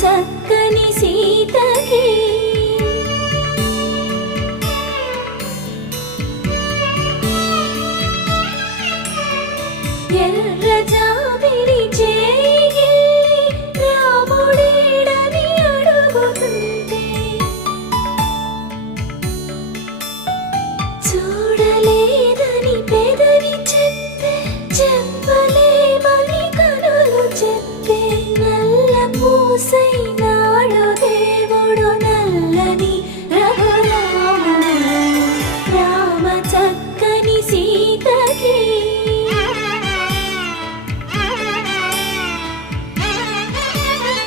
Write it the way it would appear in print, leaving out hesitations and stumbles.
చక్కని సీతకి ఎర్ర జాబిలి చేయి రాముడేడని అడుగుతుంటే చూడలేదని పెదవి చెప్పే చెప్పలేమని కనులు చెప్పే నల్ల పూసైన